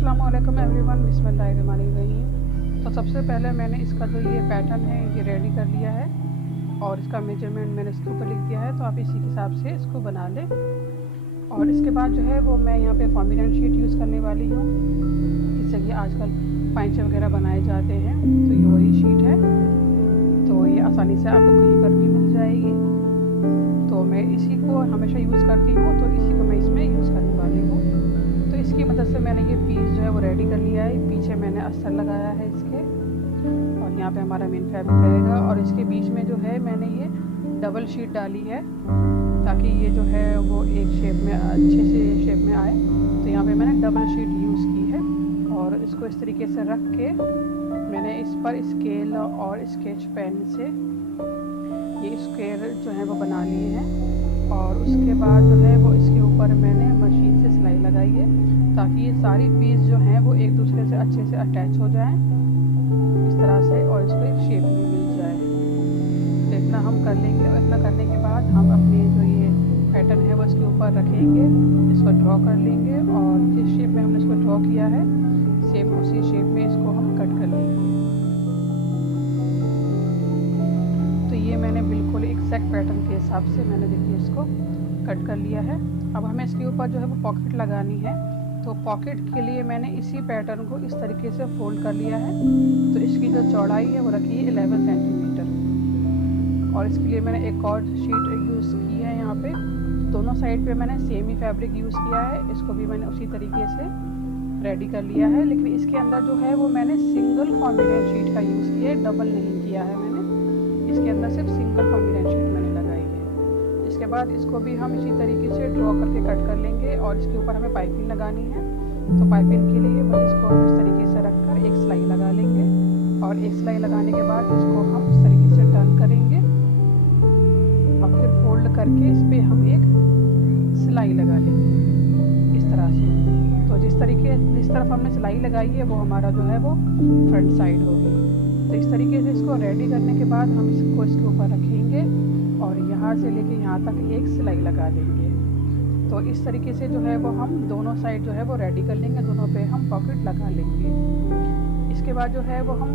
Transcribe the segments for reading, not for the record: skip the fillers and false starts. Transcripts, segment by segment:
अस्सलामुअलैकुम एवरीवन, बिस्मिल्लाहिर्रहमानिर्रहीम। तो सबसे पहले मैंने इसका जो ये पैटर्न है ये रेडी कर लिया है और इसका मेजरमेंट मैंने इसके ऊपर लिख दिया है, तो आप इसी के हिसाब से इसको बना लें। और इसके बाद जो है वो मैं यहाँ पे फॉर्मिडेंट शीट यूज़ करने वाली हूँ, जिससे कि आजकल पैंचे वगैरह बनाए जाते हैं, तो ये वही शीट है। तो ये आसानी से आपको कहीं पर भी मिल जाएगी, तो मैं इसी को हमेशा यूज़ करती हूँ, तो इसी को मैं इसमें यूज़ करने वाली हूँ। तो इसकी मदद से मैंने ये पीस जो है वो रेडी कर लिया है। पीछे मैंने अस्तर लगाया है इसके, और यहाँ पे हमारा मेन फैब्रिक रहेगा। और इसके बीच में जो है मैंने ये डबल शीट डाली है, ताकि ये जो है वो एक शेप में अच्छे से शेप में आए। तो यहाँ पे मैंने डबल शीट यूज़ की है, और इसको इस तरीके से रख के मैंने इस पर स्केल और स्केच पेन से ये स्क्वायर जो है वो बना लिए हैं। और उसके बाद जो है वो इसके ऊपर मैंने मशीन से सिलाई लगाई है, ताकि ये सारी पीस जो हैं वो एक दूसरे से अच्छे से अटैच हो जाएं इस तरह से, और इसको एक शेप में मिल जाए। तो इतना हम कर लेंगे, और इतना करने के बाद हम अपने जो ये पैटर्न है वो इसके ऊपर रखेंगे, इसको ड्रॉ कर लेंगे, और जिस शेप में हमने इसको ड्रॉ किया है सेम उसी शेप में इसको हम कट कर लेंगे। तो ये मैंने बिल्कुल एग्जैक्ट पैटर्न के हिसाब से मैंने देखिए इसको कट कर लिया है। अब हमें इसके ऊपर जो है वो पॉकेट लगानी है, तो पॉकेट के लिए मैंने इसी पैटर्न को इस तरीके से फोल्ड कर लिया है। तो इसकी जो चौड़ाई है वो रखी है 11 सेंटीमीटर, और इसके लिए मैंने एक और शीट यूज़ की है। यहाँ पे दोनों साइड पे मैंने सेम ही फैब्रिक यूज़ किया है, इसको भी मैंने उसी तरीके से रेडी कर लिया है। लेकिन इसके अंदर जो है वो मैंने सिंगल फॉर्मिडेंट शीट का यूज़ किया है, डबल नहीं किया है मैंने। इसके अंदर सिर्फ सिंगल फॉर्मिडेंट शीट मैंने लगाई है। इसके बाद इसको भी हम इसी तरीके से ड्रॉ करके कट कर लेंगे, और इसके ऊपर हमें पाइपिंग लगानी है। तो पाइपिंग के लिए बस इसको हम इस तरीके से रखकर एक सिलाई लगा लेंगे, और एक सिलाई लगाने के बाद इसको हम इस तरीके से टर्न करेंगे, और फिर फोल्ड करके इस पर हम एक सिलाई लगा लेंगे इस तरह से। तो जिस तरफ हमने सिलाई लगाई है वो हमारा जो है वो फ्रंट साइड होगी। तो इस तरीके से इसको रेडी करने के बाद हम इसको इसके ऊपर रखेंगे, और यहाँ से लेके यहाँ तक एक सिलाई लगा देंगे। तो इस तरीके से जो है वो हम दोनों साइड जो है वो रेडी कर लेंगे, दोनों पे हम पॉकेट लगा लेंगे। इसके बाद जो है वो हम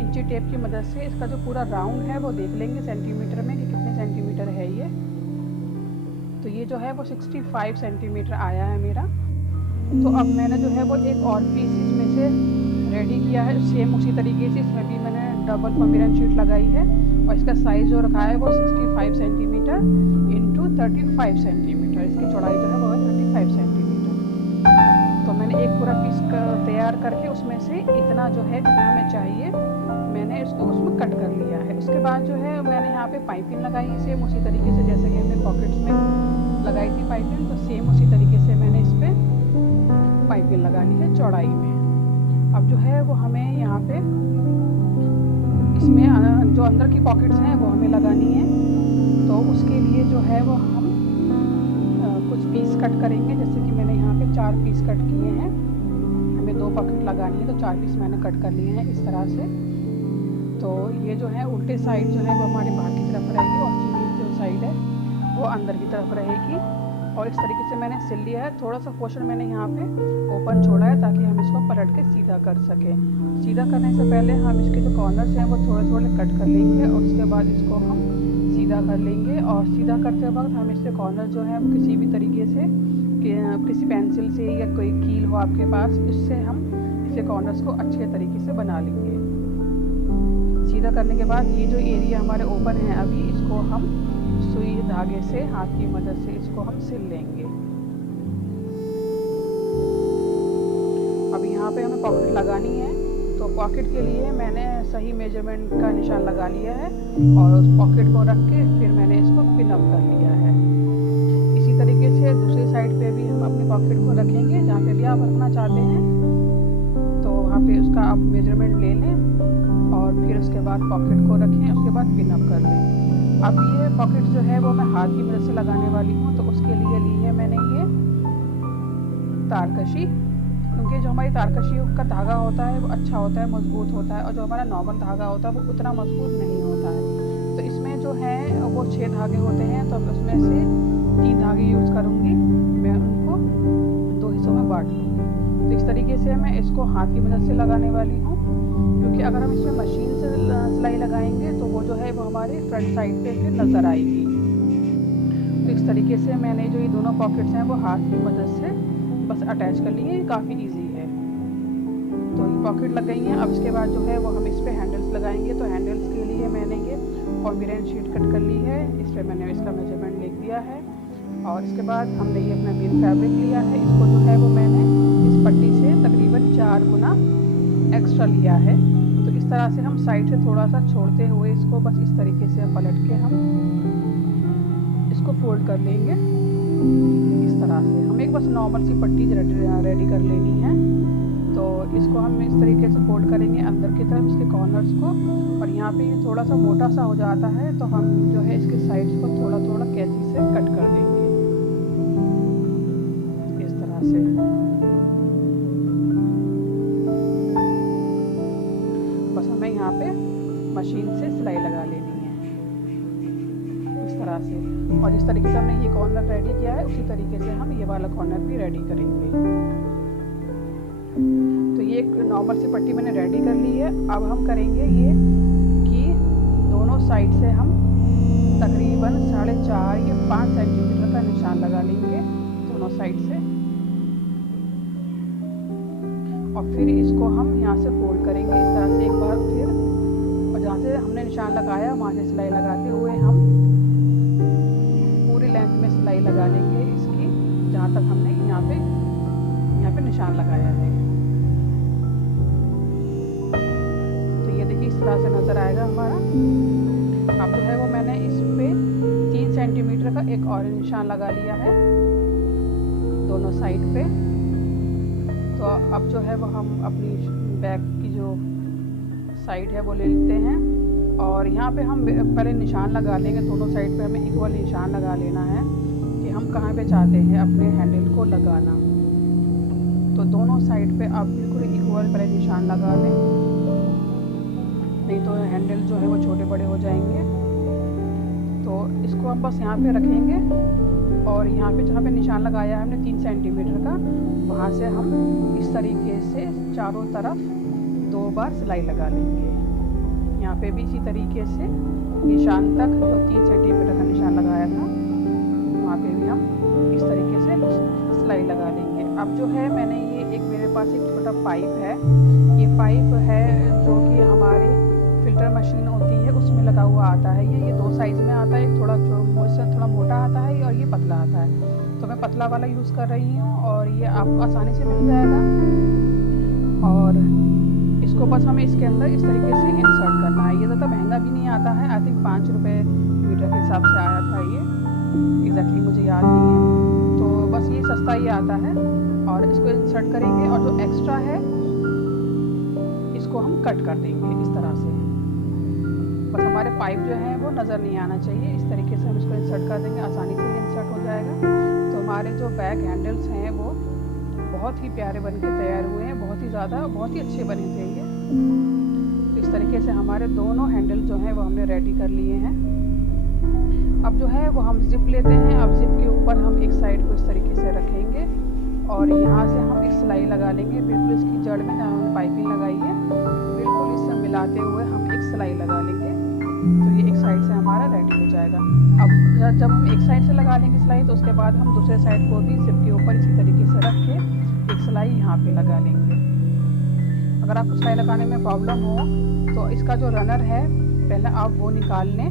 इंची टेप की मदद से इसका जो पूरा राउंड है वो देख लेंगे सेंटीमीटर में कि कितने सेंटीमीटर है ये। तो ये जो है वो 65 सेंटीमीटर आया है मेरा। तो अब मैंने जो है वो एक और पीस इसमें से रेडी किया है, सेम उसी तरीके से इसमें भी मैंने डबल फॉर्मिडेंट शीट लगाई है, और इसका साइज़ जो रखा है वो 65 सेंटीमीटर इंटू 35 सेंटीमीटर। इसकी चौड़ाई जो है वो है 35 सेंटीमीटर। तो मैंने एक पूरा पीस तैयार करके उसमें से इतना जो है जितना हमें चाहिए मैंने इसको उसमें कट कर लिया है। उसके बाद जो है मैंने यहाँ पे पाइपिंग लगाई है, सेम उसी तरीके से जैसे कि हमने पॉकेट्स में लगाई थी पाइपिंग, तो सेम उसी तरीके से मैंने इस पर पाइपिंग लगा ली है चौड़ाई में। अब जो है वो हमें यहाँ पे इसमें जो अंदर की पॉकेट्स हैं वो हमें लगानी है। तो उसके लिए जो है वो हम कुछ पीस कट करेंगे, जैसे कि मैंने यहाँ पे 4 पीस कट किए हैं। हमें 2 पॉकेट लगानी है, तो 4 पीस मैंने कट कर लिए हैं इस तरह से। तो ये जो है उल्टे साइड जो है वो हमारे बाहर की तरफ रहेगी, और चीनी जो साइड है वो अंदर की तरफ रहेगी। और इस तरीके से मैंने सिल लिया है। थोड़ा सा पोर्शन मैंने यहाँ पे ओपन छोड़ा है, ताकि हम इसको पलट के सीधा कर सकें। सीधा करने से पहले हम इसके जो कॉर्नर्स हैं वो थोड़े थोड़े कट कर लेंगे, और उसके बाद इसको हम सीधा कर लेंगे। और सीधा करते वक्त हम इसके कॉर्नर जो है किसी भी तरीके से किसी पेंसिल से या कोई कील हो आपके पास, इससे हम इसके कॉर्नर्स को अच्छे तरीके से बना लेंगे। सीधा करने के बाद ये जो एरिया हमारे ओपन है अभी, इसको हम सुई धागे से हाथ की मदद से इसको हम सिल लेंगे। अब यहाँ पे हमें पॉकेट लगानी है, तो पॉकेट के लिए मैंने सही मेजरमेंट का निशान लगा लिया है, और उस पॉकेट को रख के फिर मैंने इसको पिन अप कर लिया है। इसी तरीके से दूसरी साइड पे भी हम अपने पॉकेट को रखेंगे, जहाँ पे भी आप रखना चाहते हैं। तो वहाँ पे उसका आप मेजरमेंट ले लें, और फिर उसके बाद पॉकेट को रखें, उसके बाद पिन अप कर लें। अब ये पॉकेट जो है वो मैं हाथ की मदद से लगाने वाली हूँ, तो उसके लिए ली है मैंने ये तारकशी, क्योंकि जो हमारी तारकशी का धागा होता है वो अच्छा होता है, मजबूत होता है, और जो हमारा नॉर्मल धागा होता है वो उतना मजबूत नहीं होता है। तो इसमें जो है वो 6 धागे होते हैं, तो उसमें से 3 धागे यूज़ करूँगी मैं, उनको 2 हिस्सों में बांट लूँगी। तो इस तरीके से मैं इसको हाथ की मदद से लगाने वाली हूँ, क्योंकि अगर हम इसमें मशीन से सिलाई लगाएंगे तो वो जो है वो हमारे फ्रंट साइड पे फिर नज़र आएगी। तो इस तरीके से मैंने जो ये दोनों पॉकेट्स हैं वो हाथ की मदद से बस अटैच कर लिए, काफ़ी ईजी है। तो ये पॉकेट लग गई हैं। अब इसके बाद जो है वो हम इस पर हैंडल्स लगाएंगे। तो हैंडल्स के लिए मैंने ये कॉम्बिनेंट शीट कट कर ली है, इस पर मैंने इसका मेजरमेंट लिख दिया है। और इसके बाद हमने ये अपना मेन फैब्रिक लिया है, इसको जो है वो मैंने इस पट्टी से तकरीबन 4 गुना एक्स्ट्रा लिया है। तो इस तरह से हम साइड से थोड़ा सा छोड़ते हुए इसको बस इस तरीके से पलट के हम इसको फोल्ड कर लेंगे। इस तरह से हमें एक बस नॉर्मल सी पट्टी रेडी कर लेनी है। तो इसको हम इस तरीके से फोल्ड करेंगे अंदर की तरफ इसके कॉर्नर्स को, और यहाँ पे ये थोड़ा सा मोटा सा हो जाता है तो हम जो है इसके साइड्स को थोड़ा थोड़ा कैंची से कट कर देंगे इस तरह से। बस हमें यहाँ पे मशीन से सिलाई लगा लेनी है इस तरह से। और जिस तरीके से हमने ये कॉर्नर रेडी किया है उसी तरीके से हम ये वाला कॉर्नर भी रेडी करेंगे। तो ये एक नॉर्मल सी पट्टी मैंने रेडी कर ली है। अब हम करेंगे ये कि दोनों साइड से हम तकरीबन 4.5 या 5 सेंटीमीटर का निशान लगा लेंगे दोनों साइड से, और फिर इसको हम यहाँ से फोल्ड करेंगे इस तरह से एक बार फिर, और जहाँ से हमने निशान लगाया वहाँ से सिलाई लगाते हुए हम पूरी लेंथ में सिलाई लगा लेंगे इसकी, जहाँ तक हमने यहाँ पे निशान लगाया है। तो ये देखिए इस तरह से नज़र आएगा हमारा। अब जो है वो मैंने इस पे 3 सेंटीमीटर का एक और निशान लगा लिया है दोनों साइड पे। तो अब जो है वो हम अपनी बैक की जो साइड है वो ले लेते हैं, और यहाँ पे हम पहले निशान लगा लेंगे। दोनों साइड पे हमें इक्वल निशान लगा लेना है कि हम कहाँ पे चाहते हैं अपने हैंडल को लगाना। तो दोनों साइड पे आप बिल्कुल इक्वल पहले निशान लगा लें, नहीं तो हैंडल जो है वो छोटे बड़े हो जाएंगे। तो इसको हम बस यहाँ पे रखेंगे, और यहाँ पे जहाँ पे निशान लगाया है हमने 3 सेंटीमीटर का, वहाँ से हम इस तरीके से चारों तरफ 2 बार सिलाई लगा लेंगे। यहाँ पे भी इसी तरीके से निशान तक जो 3 सेंटीमीटर का निशान लगाया था वहाँ पे भी हम इस तरीके से सिलाई लगा लेंगे। अब जो है मैंने ये एक मेरे पास एक छोटा पाइप है, ये पाइप है जो कि हमारी फिल्टर मशीन होती है उसमें लगा हुआ आता है। ये 2 साइज़ में आता है, एक थोड़ा थोड़ा मोटा आता है और ये पतला आता है। तो मैं पतला वाला यूज़ कर रही हूँ, और ये आपको आसानी से मिल जाएगा। और इसको बस हमें इसके अंदर इस तरीके से इंसर्ट करना है। ये ज़्यादा महंगा भी नहीं आता है, आई थिंक 5 रुपये मीटर के हिसाब से आया था ये, एग्जैक्टली मुझे याद नहीं है। तो बस ये सस्ता ही आता है, और इसको इंसर्ट करेंगे और जो एक्स्ट्रा है इसको हम कट कर देंगे इस तरह से। बस हमारे पाइप जो है वो नज़र नहीं आना चाहिए, इस तरीके से हम इसको इंसर्ट कर देंगे, आसानी से इंसर्ट हो जाएगा। तो हमारे जो बैक हैंडल्स हैं वो बहुत ही प्यारे बन के तैयार हुए हैं, बहुत ही अच्छे बने थे ये। तो इस तरीके से हमारे दोनों हैंडल जो हैं वो हमने रेडी कर लिए हैं। अब जो है वो हम जिप लेते हैं। अब जिप के ऊपर हम एक साइड को इस तरीके से रखेंगे, और यहाँ से हम एक सिलाई लगा लेंगे बिल्कुल इसकी जड़ में जहाँ हमने पाइपिंग लगाई है, बिल्कुल इससे मिलाते हुए हम एक सिलाई लगा लेंगे। तो ये एक साइड से हमारा रेडी हो जाएगा। अब जब हम एक साइड से लगा लेंगे सिलाई, तो उसके बाद हम दूसरे साइड को भी जिप के ऊपर इसी तरीके से रख के एक सिलाई यहाँ पे लगा लेंगे। अगर आपको सिलाई लगाने में प्रॉब्लम हो तो इसका जो रनर है पहले आप वो निकाल लें,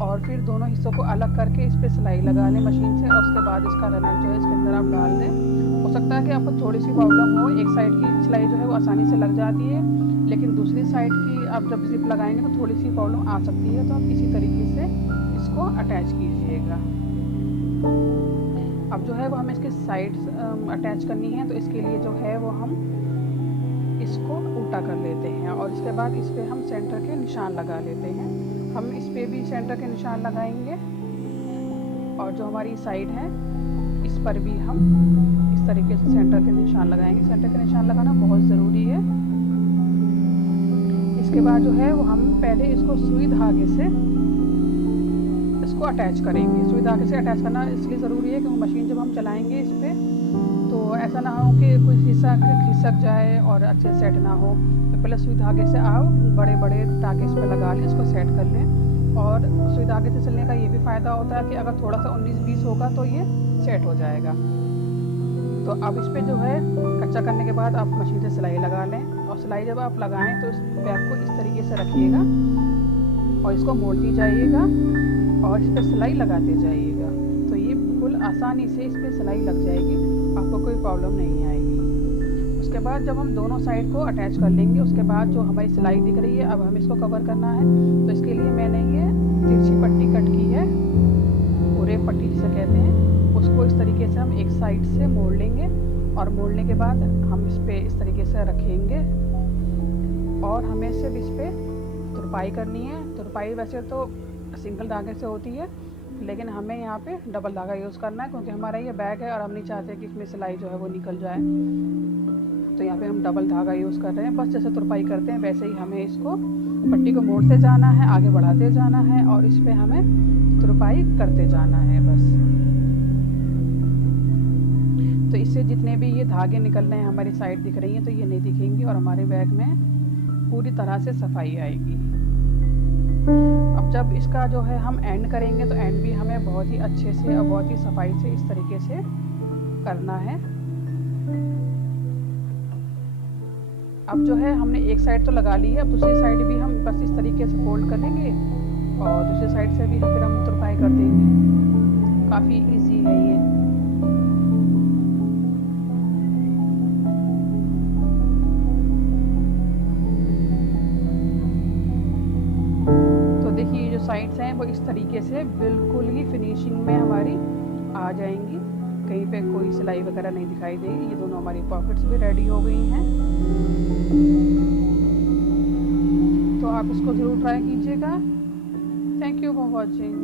और फिर दोनों हिस्सों को अलग करके इस पर सिलाई लगा लें मशीन से, और उसके बाद इसका रनर जो है इसके अंदर आप डाल दें। हो सकता है कि आपको थोड़ी सी प्रॉब्लम हो, एक साइड की सिलाई जो है वो आसानी से लग जाती है, लेकिन दूसरी साइड की आप जब जिप लगाएंगे तो थोड़ी सी प्रॉब्लम आ सकती है। तो आप इसी तरीके से इसको अटैच कीजिएगा। अब जो है वो हमें इसके साइड्स अटैच करनी है, तो इसके लिए जो है वो हम इसको उल्टा कर लेते हैं, और इसके बाद इस पर हम सेंटर के निशान लगा लेते हैं। हम इस पे भी सेंटर के निशान लगाएंगे, और जो हमारी साइड है इस पर भी हम इस तरीके से सेंटर के निशान लगाएंगे। सेंटर के निशान लगाना बहुत ज़रूरी है। इसके बाद जो है वो हम पहले इसको सुई धागे से इसको अटैच करेंगे। सुई धागे से अटैच करना इसलिए ज़रूरी है क्योंकि मशीन जब हम चलाएंगे इस पर तो ऐसा ना हो कि कोई हिस्सा खिसक जाए और अच्छे से सेट ना हो। तो पहले सुई धागे से आप बड़े बड़े धागे इस पर लगा लें, इसको सेट कर लें। और सुई धागे से सिलने का ये भी फ़ायदा होता है कि अगर थोड़ा सा 19-20 होगा तो ये सेट हो जाएगा। तो अब इस पर जो है कच्चा करने के बाद आप मशीन से सिलाई लगा लें। और सिलाई जब आप लगाएं तो इस बैग को इस तरीके से रखिएगा और इसको मोड़ती जाइएगा और इस पर सिलाई लगाते जाइएगा। तो ये बिल्कुल आसानी से इस पर सिलाई लग जाएगी, आपको कोई प्रॉब्लम नहीं आएगी। उसके बाद जब हम दोनों साइड को अटैच कर लेंगे, उसके बाद जो हमारी सिलाई दिख रही है अब हमें इसको कवर करना है। तो इसके लिए मैंने ये तिरछी पट्टी कट की है, पूरे पट्टी जिसे कहते हैं, उसको इस तरीके से हम एक साइड से मोड़ लेंगे और मोड़ने के बाद हम इस पर इस तरीके से रखेंगे और हमें सिर्फ इस पर तुरपाई करनी है। तुरपाई वैसे तो सिंगल धागे से होती है, लेकिन हमें यहाँ पे डबल धागा यूज़ करना है क्योंकि हमारा ये बैग है और हम नहीं चाहते कि इसमें सिलाई जो है वो निकल जाए। तो यहाँ पे हम डबल धागा यूज़ कर रहे हैं। बस जैसे तुरपाई करते हैं वैसे ही हमें इसको पट्टी को मोड़ते जाना है, आगे बढ़ाते जाना है और इस पर हमें तुरपाई करते जाना है बस। तो इससे जितने भी ये धागे निकल रहे हैं हमारी साइड दिख रही हैं तो ये नहीं दिखेंगी और हमारे बैग में पूरी तरह से सफाई आएगी। अब जब इसका जो है हम एंड करेंगे तो एंड भी हमें बहुत ही अच्छे से और बहुत ही सफाई से इस तरीके से करना है। अब जो है हमने एक साइड तो लगा ली है, अब दूसरी साइड भी हम बस इस तरीके से फोल्ड करेंगे और दूसरी साइड से भी फिर हम तुरपाई कर देंगे। काफ़ी इजी है ये। तो देखिए ये जो साइड्स हैं वो इस तरीके से बिल्कुल ही फिनिशिंग में हमारी आ जाएंगी, कहीं पे कोई सिलाई वगैरह नहीं दिखाई देगी। ये दोनों हमारी पॉकेट्स भी रेडी हो गई हैं। तो आप इसको ज़रूर ट्राई कीजिएगा। Thank you for watching.